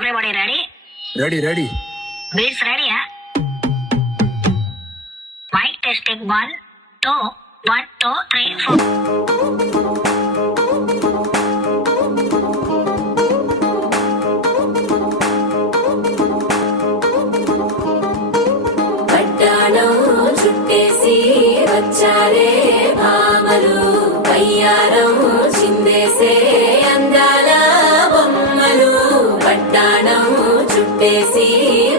Everybody ready? Ready. Beats ready, huh? Mic testing 1, 2, 1, 2, 3, 4. పట్టాణం చుట్టేసి వచ్చారే భామలు, వయ్యారం చిందేసే అందాల బొమ్మలు. పట్టాణం చుట్టేసి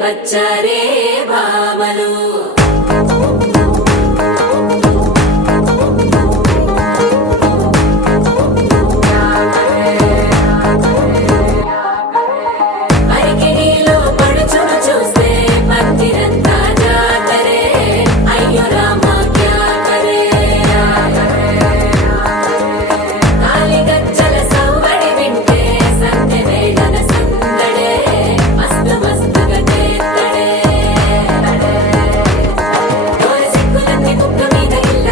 వచ్చారే భామలు. అరికెడిలో పడుచును చూస్తే పత్తిరంతా జాతరే, అయ్యో రామా క్యా కరే. కాలిగజ్జల సవ్వడి వింటే సందె వేళన సందడే, మస్తు మస్తుగా చేత్తడే. డోలు సిక్కులన్నీ కుక్క మీద ఇల్ల,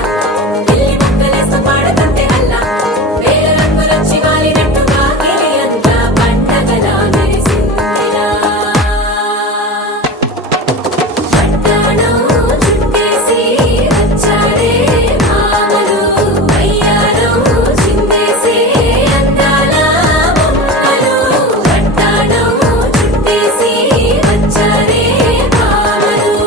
పిల్లి ముక్కలేస్తూ పాడుతుంటే అల్లా. వేల రంగులొచ్చి వాలినట్టుగా గిలి అంతా పండగలా మెరిసిందిలా. పట్టాణం చుట్టేసి వచ్చారే భామలు, వయ్యారం చిందేసే అందాల బొమ్మలు. పట్టాణం చుట్టేసి వచ్చారే భామలు.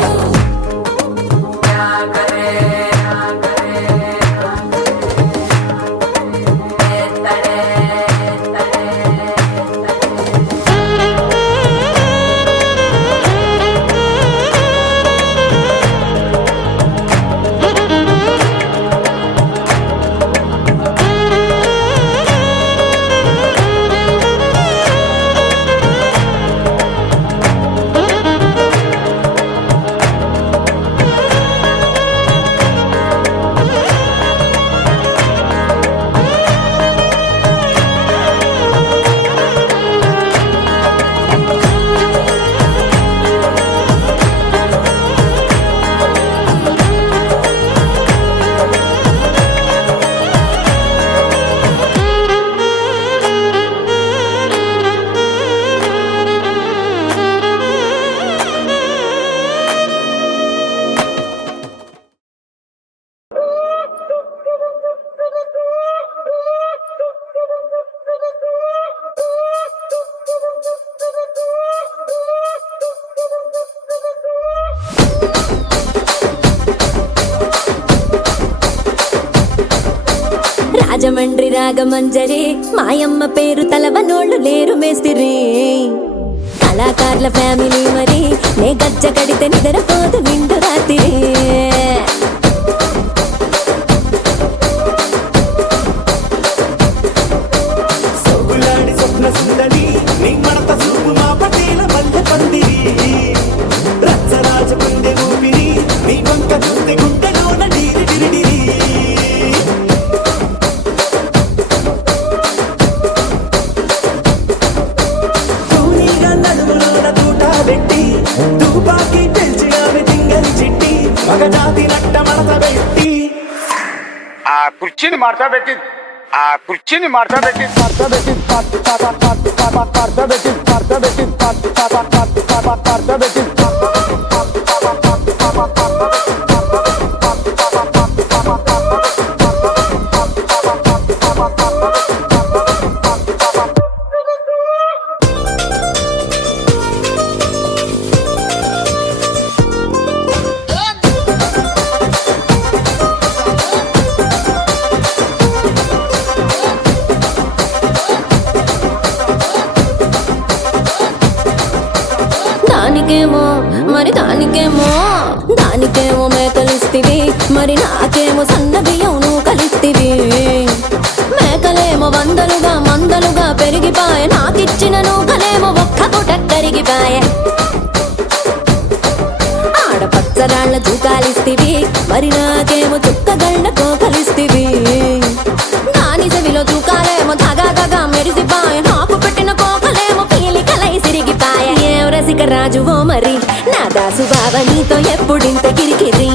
రాజమండ్రి రాగమంజరి, మాయమ్మ పేరు తలవనోళ్ళు లేరు మేస్తిరి. కళాకారుల ఫ్యామిలీ మరి, నే గజ్జ కడితే నిద్రపోదు నిండు రాత్రి. సొగులాడి స్వప్న సుందరి, నీ మడత చూపు మా పటేల మల్లె పందిరి. రచ్చరాజ గుండె ఊపిరి, నీ వంక చూస్తే గుండెలోన డీరి డిరిడిరి. తూనీగా నడుములోన తూటా పెట్టి, తుపాకీ పెంచి ఆమె తింగరి చిట్టి, మగజాతి నట్ట మడత పెట్టి. ఆ కుర్చీని మార్చబెట్టి దానికేమో మేకలిస్తివి, మరి నాకేమో సన్న బియ్యం నువ్వు కలిస్తివి. మేకలేమో మందలుగా పెరిగిపాయే, నాకిచ్చిన నూకలేమో ఒక్క పూట కరిగిపాయే. ఆడపచ్చరాళ్ళ తూకాలిస్తివి, మరి నాకేమో చుక్కగళ్ళ కోకలిస్తివి. దాని చెవిలో తూకాలేమో దగా మెరిసిపాయే, నాకు పెట్టిన కోకలేమో పీలికలై సిరిగిపాయే. ఏం రసిక రాజువో మరి, నా దాసు బావ నీతో ఎప్పుడింత కిరికిరి.